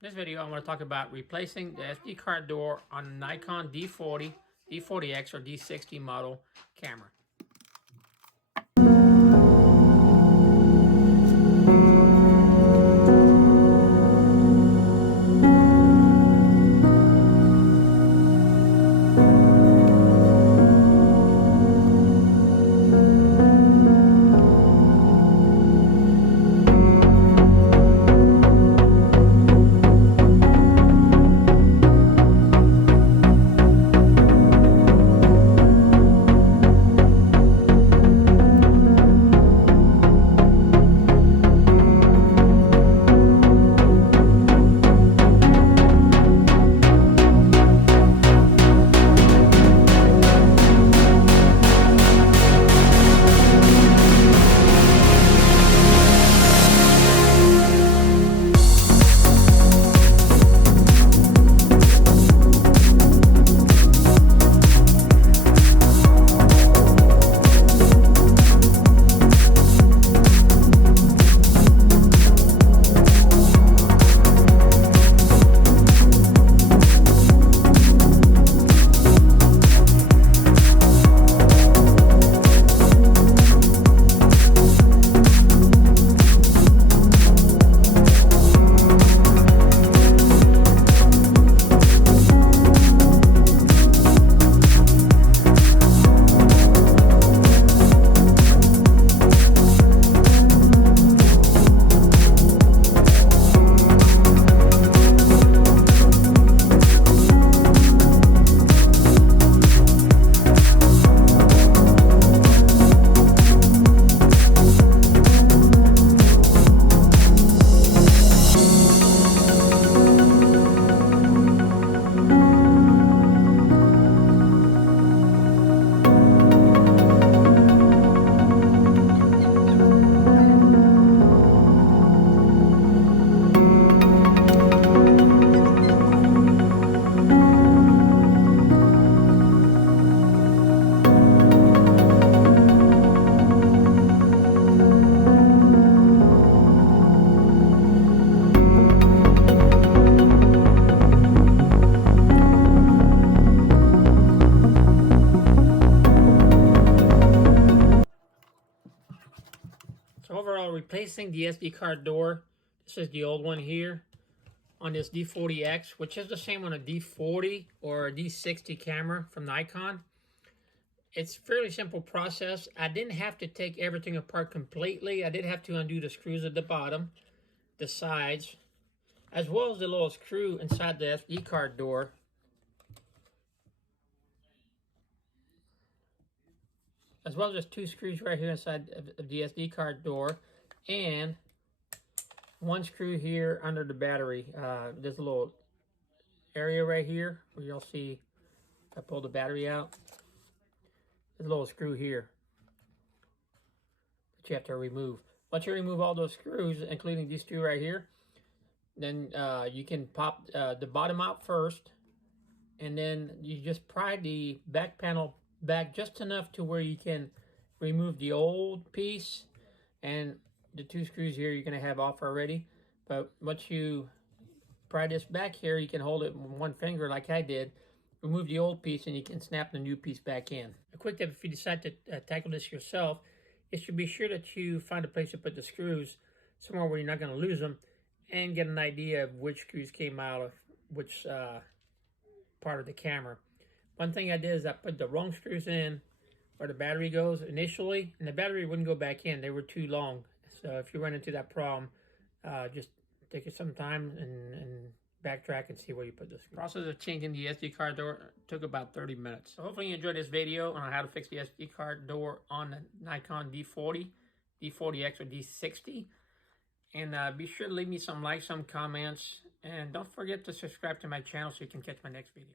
In this video, I want to talk about replacing the SD card door on the Nikon D40, D40X, or D60 model camera. So overall, replacing the SD card door, this is the old one here, on this D40X, which is the same on a D40 or a D60 camera from Nikon. It's a fairly simple process. I didn't have to take everything apart completely. I did have to undo the screws at the bottom, the sides, as well as the little screw inside the SD card door. As well as just two screws right here inside of the SD card door, and one screw here under the battery. There's a little area right here where you'll see if I pull the battery out. There's a little screw here that you have to remove. Once you remove all those screws, including these two right here, then you can pop the bottom out first, and then you just pry the back panel back just enough to where you can remove the old piece, and the two screws here you're going to have off already. But once you pry this back here, you can hold it with one finger like I did, remove the old piece, and you can snap the new piece back in. A quick tip: if you decide to tackle this yourself, is to be sure that you find a place to put the screws somewhere where you're not going to lose them, and get an idea of which screws came out of which part of the camera. One thing I did is I put the wrong screws in where the battery goes initially, and the battery wouldn't go back in. They were too long. So if you run into that problem, just take it some time and backtrack and see where you put the screws. The process of changing the SD card door took about 30 minutes. So hopefully you enjoyed this video on how to fix the SD card door on the Nikon D40, D40X, or D60. And be sure to leave me some likes, some comments, and don't forget to subscribe to my channel so you can catch my next video.